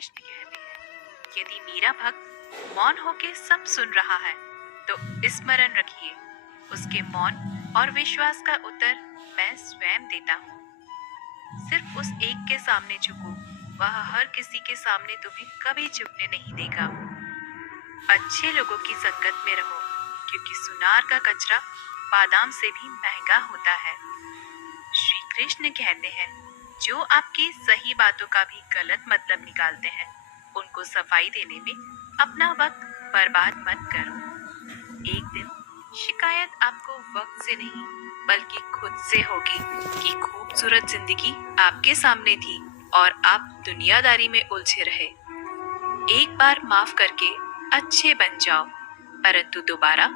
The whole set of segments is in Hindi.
कृष्ण कहते हैं, यदि मेरा भक्त मौन होके सब सुन रहा है तो स्मरण रखिए, उसके मौन और विश्वास का उत्तर मैं स्वयं देता हूँ। सिर्फ उस एक के सामने झुको, वह हर किसी के सामने तुम्हें कभी झुकने नहीं देगा। अच्छे लोगों की संगत में रहो, क्योंकि सुनार का कचरा बादाम से भी महंगा होता है। श्री कृष्ण कहते हैं, जो आपकी सही बातों का भी गलत मतलब निकालते हैं, उनको सफाई देने में अपना वक्त बर्बाद मत करो। एक दिन शिकायत आपको वक्त से नहीं बल्कि खुद से होगी कि खूबसूरत जिंदगी आपके सामने थी और आप दुनियादारी में उलझे रहे। एक बार माफ करके अच्छे बन जाओ, परंतु दोबारा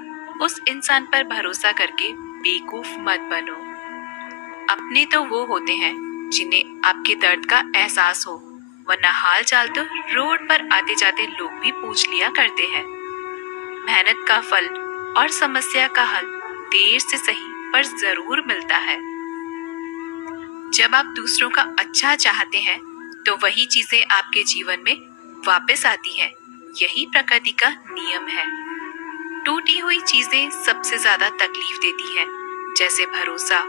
उस इंसान पर भरोसा करके बेवकूफ मत बनो। अपने तो वो होते हैं जिन्हें आपके दर्द का एहसास हो, वरना हाल चाल तो रोड पर आते जाते लोग भी पूछ लिया करते हैं। मेहनत का फल और समस्या का हल देर से सही पर जरूर मिलता है। जब आप दूसरों का अच्छा चाहते हैं तो वही चीजें आपके जीवन में वापस आती हैं। यही प्रकृति का नियम है। टूटी हुई चीजें सबसे ज्यादा तकलीफ देती हैं, जैसे भरोसा,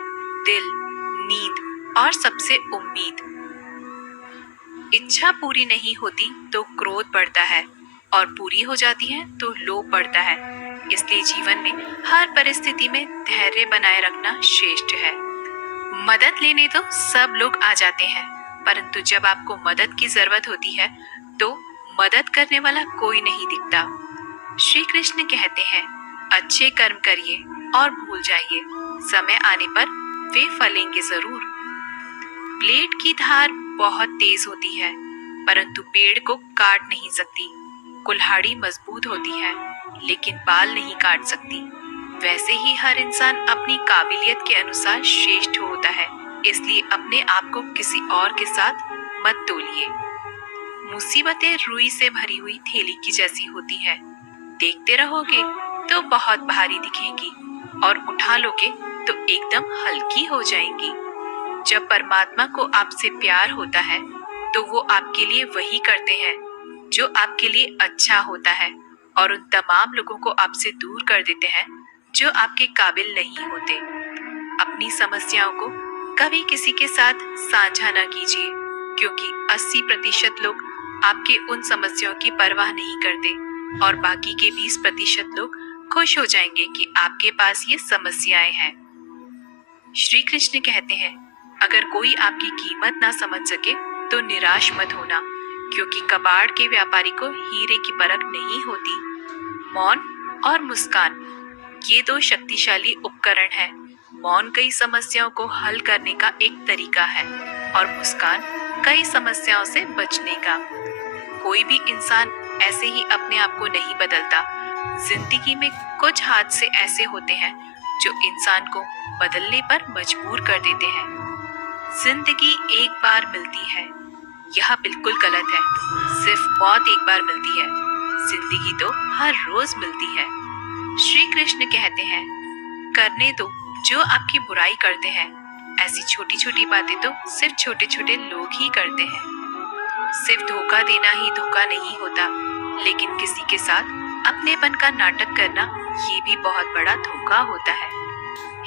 दिल, नींद और सबसे उम्मीद। इच्छा पूरी नहीं होती तो क्रोध बढ़ता है और पूरी हो जाती है तो लोभ बढ़ता है। इसलिए जीवन में हर परिस्थिति में धैर्य बनाए रखना श्रेष्ठ है। मदद लेने तो सब लोग आ जाते हैं, परंतु जब आपको मदद की जरूरत होती है तो मदद करने वाला कोई नहीं दिखता। श्री कृष्ण कहते हैं, अच्छे कर्म करिए और भूल जाइए, समय आने पर वे फलेंगे जरूर। ब्लेड की धार बहुत तेज होती है, परंतु पेड़ को काट नहीं सकती। कुल्हाड़ी मजबूत होती है, लेकिन बाल नहीं काट सकती। वैसे ही हर इंसान अपनी काबिलियत के अनुसार श्रेष्ठ होता है, इसलिए अपने आप को किसी और के साथ मत तोलिए। मुसीबतें रुई से भरी हुई थैली की जैसी होती है, देखते रहोगे तो बहुत भारी दिखेंगी और उठा लोगे तो एकदम हल्की हो जाएंगी। जब परमात्मा को आपसे प्यार होता है तो वो आपके लिए वही करते हैं जो आपके लिए अच्छा होता है, और उन तमाम लोगों को आपसे दूर कर देते हैं जो आपके काबिल नहीं होते। अपनी समस्याओं को कभी किसी के साथ साझा न कीजिए, क्योंकि 80% लोग आपके उन समस्याओं की परवाह नहीं करते और बाकी के 20% लोग खुश हो जाएंगे कि आपके पास ये समस्याएं हैं। श्री कृष्ण कहते हैं, अगर कोई आपकी कीमत ना समझ सके तो निराश मत होना, क्योंकि कबाड़ के व्यापारी को हीरे की परख नहीं होती। मौन और मुस्कान, ये दो शक्तिशाली उपकरण हैं। मौन कई समस्याओं को हल करने का एक तरीका है और मुस्कान कई समस्याओं से बचने का। कोई भी इंसान ऐसे ही अपने आप को नहीं बदलता। जिंदगी में कुछ हादसे ऐसे होते हैं जो इंसान को बदलने पर मजबूर कर देते हैं। जिंदगी एक बार मिलती है, यह बिल्कुल गलत है। सिर्फ मौत एक बार मिलती है, जिंदगी तो हर रोज मिलती है। श्री कृष्ण कहते हैं, करने दो जो आपकी बुराई करते हैं। ऐसी छोटी छोटी बातें तो सिर्फ छोटे छोटे लोग ही करते हैं। सिर्फ धोखा देना ही धोखा नहीं होता, लेकिन किसी के साथ अपनेपन का नाटक करना ये भी बहुत बड़ा धोखा होता है।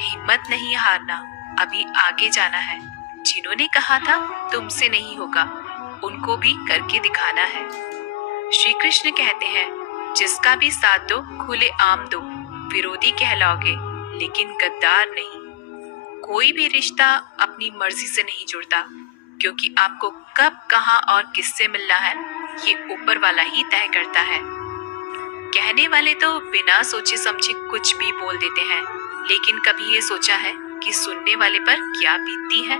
हिम्मत नहीं हारना, अभी आगे जाना है। जिन्होंने कहा था तुमसे नहीं होगा, उनको भी करके दिखाना है। श्री कृष्ण कहते हैं, जिसका भी साथ दो खुले आम दो, विरोधी कहलाओगे लेकिन गद्दार नहीं। कोई भी रिश्ता अपनी मर्जी से नहीं जुड़ता, क्योंकि आपको कब, कहां और किससे मिलना है ये ऊपर वाला ही तय करता है। कहने वाले तो बिना सोचे समझे कुछ भी बोल देते हैं, लेकिन कभी ये सोचा है कि सुनने वाले पर क्या बीतती है।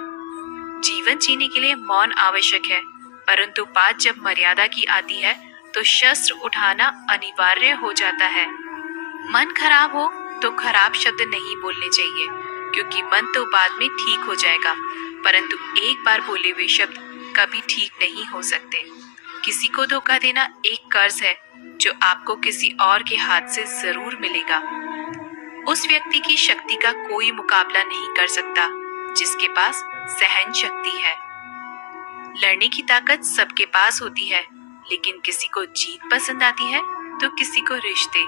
जीवन जीने के लिए मौन आवश्यक है, परंतु बात जब मर्यादा की आती है तो शस्त्र उठाना अनिवार्य हो जाता है। मन खराब हो तो खराब शब्द नहीं बोलने चाहिए, क्योंकि मन तो बाद में ठीक हो जाएगा, परंतु एक बार बोले हुए शब्द कभी ठीक नहीं हो सकते। किसी को धोखा देना एक कर्ज है जो आपको किसी और के हाथ से जरूर मिलेगा। उस व्यक्ति की शक्ति का कोई मुकाबला नहीं कर सकता जिसके पास सहन शक्ति है। लड़ने की ताकत सबके पास होती है, लेकिन किसी को जीत पसंद आती है तो किसी को रिश्ते।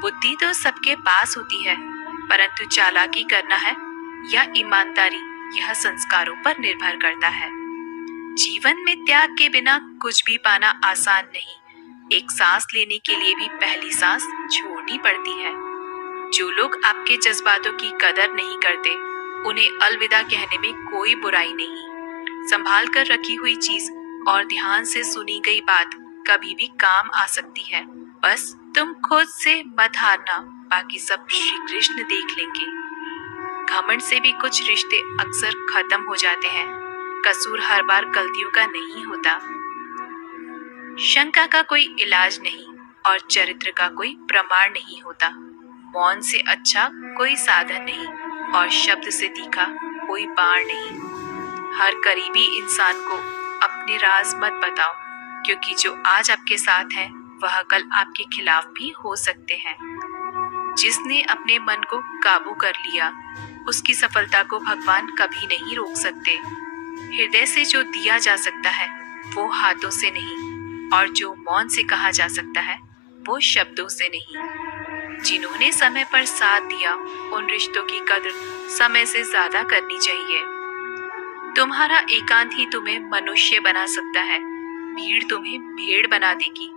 बुद्धि तो सबके पास होती है, परंतु चालाकी करना है या ईमानदारी, यह संस्कारों पर निर्भर करता है। जीवन में त्याग के बिना कुछ भी पाना आसान नहीं। एक सांस लेने के लिए भी पहली सांस छोड़नी पड़ती है। जो लोग आपके जज्बातों की कदर नहीं करते, उन्हें अलविदा कहने में कोई बुराई नहीं। संभाल कर रखी हुई चीज और ध्यान से सुनी गई बात कभी भी काम आ सकती है। बस तुम खुद से मत हारना, बाकी सब श्री कृष्ण देख लेंगे। घमंड से भी कुछ रिश्ते अक्सर खत्म हो जाते हैं। कसूर हर बार गलतियों का नहीं होता। शंका का कोई इलाज नहीं और चरित्र का कोई प्रमाण नहीं होता। मौन से अच्छा कोई साधन नहीं और शब्द से तीखा कोई बाण नहीं। हर करीबी इंसान को अपने राज मत बताओ, क्योंकि जो आज आपके साथ है वह कल आपके खिलाफ भी हो सकते हैं। जिसने अपने मन को काबू कर लिया, उसकी सफलता को भगवान कभी नहीं रोक सकते। हृदय से जो दिया जा सकता है वो हाथों से नहीं, और जो मौन से कहा जा सकता है वो शब्दों से नहीं। जिन्होंने समय पर साथ दिया, उन रिश्तों की कद्र समय से ज्यादा करनी चाहिए। तुम्हारा एकांत ही तुम्हें मनुष्य बना सकता है, भीड़ तुम्हें भेड़ बना देगी।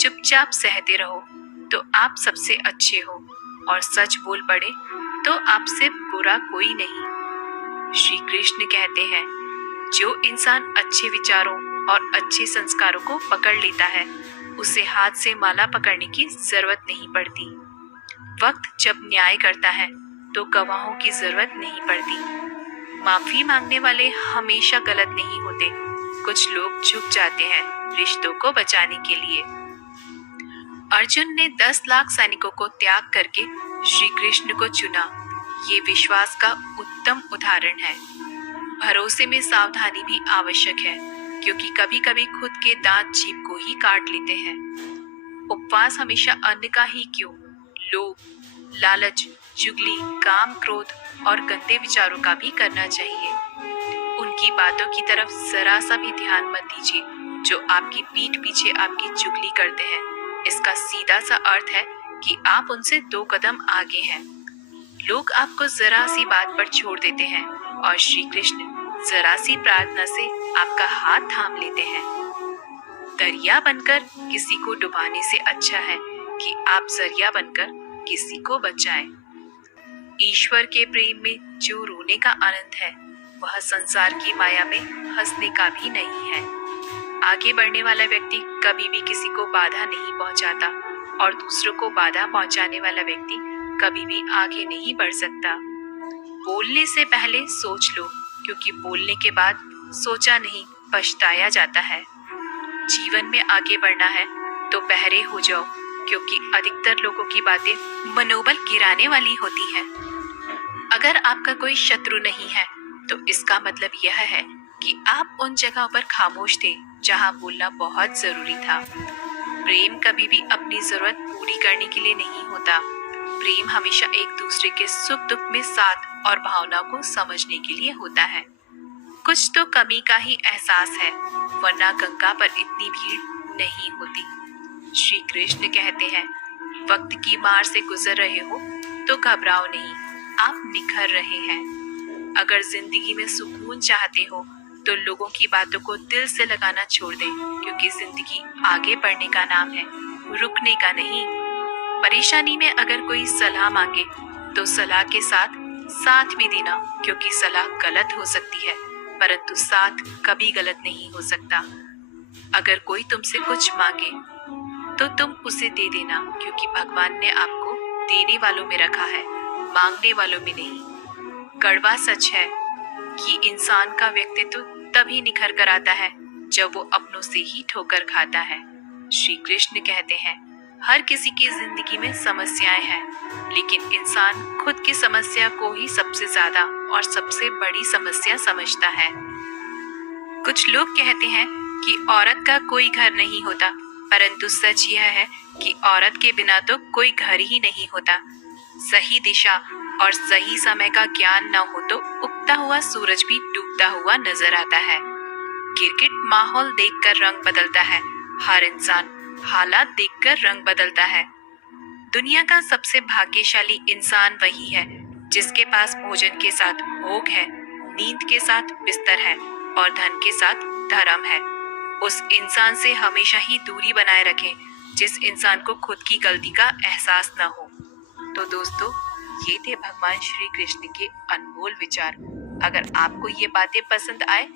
चुपचाप सहते रहो तो आप सबसे अच्छे हो, और सच बोल पड़े तो आपसे बुरा कोई नहीं। श्री कृष्ण कहते हैं, जो इंसान अच्छे विचारों और अच्छे संस्कारों को पकड़ लेता है, उसे हाथ से माला पकड़ने की जरूरत नहीं पड़ती। वक्त जब न्याय करता है तो गवाहों की जरूरत नहीं पड़ती। माफी मांगने वाले हमेशा गलत नहीं होते। कुछ लोग झुक जाते हैं रिश्तों को बचाने के लिए। अर्जुन ने 10 लाख सैनिकों को त्याग करके श्री कृष्ण को चुना। ये विश्वास का उत्तम उदाहरण है। भरोसे में सावधानी भी आवश्यक है, क्योंकि कभी कभी खुद के दांत जीभ को ही काट लेते हैं। उपवास हमेशा अन्न का ही क्यों, लोभ, लालच, चुगली, काम, क्रोध और गंदे विचारों का भी करना चाहिए। उनकी बातों की तरफ जरा सा भी ध्यान मत दीजिए जो आपकी पीठ पीछे आपकी चुगली करते हैं। इसका सीधा सा अर्थ है कि आप उनसे 2 कदम आगे हैं। लोग आपको जरा सी बात पर छोड़ देते हैं, और श्री कृष्ण जरा सी प्रार्थना से आपका हाथ थाम लेते हैं। दरिया बनकर किसी को डुबाने से अच्छा है कि आप जरिया बनकर किसी को बचाएं। ईश्वर के प्रेम में जो रोने का आनंद है, वह संसार की माया में हंसने का भी नहीं है। आगे बढ़ने वाला व्यक्ति कभी भी किसी को बाधा नहीं पहुंचाता, और दूसरों को बाधा पहुंचाने वाला व्यक्ति कभी भी आगे नहीं बढ़ सकता। बोलने से पहले सोच लो, क्योंकि बोलने के बाद सोचा नहीं पछताया जाता है। जीवन में आगे बढ़ना है तो बहरे हो जाओ, क्योंकि अधिकतर लोगों की बातें मनोबल गिराने वाली होती हैं। अगर आपका कोई शत्रु नहीं है तो इसका मतलब यह है कि आप उन जगहों पर खामोश थे जहां बोलना बहुत जरूरी था। प्रेम कभी भी अपनी जरूरत पूरी करने के लिए नहीं होता। प्रेम हमेशा एक दूसरे के सुख दुख में साथ और भावना को समझने के लिए होता है। कुछ तो कमी का ही एहसास है, वरना गंगा पर इतनी भीड़ नहीं होती। श्री कृष्ण कहते हैं, वक्त की मार से गुजर रहे हो तो घबराओ नहीं, आप निखर रहे हैं। अगर जिंदगी में सुकून चाहते हो तो लोगों की बातों को दिल से लगाना छोड़ दें, क्योंकि जिंदगी आगे बढ़ने का नाम है, रुकने का नहीं। परेशानी में अगर कोई सलाह मांगे तो सलाह के साथ साथ भी देना, क्योंकि सलाह गलत हो सकती है परंतु साथ कभी गलत नहीं हो सकता। अगर कोई तुमसे कुछ मांगे तो तुम उसे दे देना, क्योंकि भगवान ने आपको देने वालों में रखा है, मांगने वालों में नहीं। कड़वा सच है कि इंसान का व्यक्तित्व तभी निखर कर आता है जब वो अपनों से ही ठोकर खाता है। श्री कृष्ण कहते हैं, हर किसी की जिंदगी में समस्याएं हैं, लेकिन इंसान खुद की समस्या को ही सबसे ज्यादा और सबसे बड़ी समस्या समझता है। कुछ लोग कहते हैं कि औरत का कोई घर नहीं होता, परंतु सच यह है कि औरत के बिना तो कोई घर ही नहीं होता। सही दिशा और सही समय का ज्ञान न हो तो उगता हुआ सूरज भी डूबता हुआ नजर आता है। गिरगिट माहौल देखकर रंग बदलता है, हर इंसान हालात देखकर रंग बदलता है। दुनिया का सबसे भाग्यशाली इंसान वही है जिसके पास भोजन के साथ भोग है, नींद के साथ बिस्तर है और धन के साथ धर्म है। उस इंसान से हमेशा ही दूरी बनाए रखें जिस इंसान को खुद की गलती का एहसास न हो। तो दोस्तों, ये थे भगवान श्री कृष्ण के अनमोल विचार। अगर आपको ये बातें पसंद आए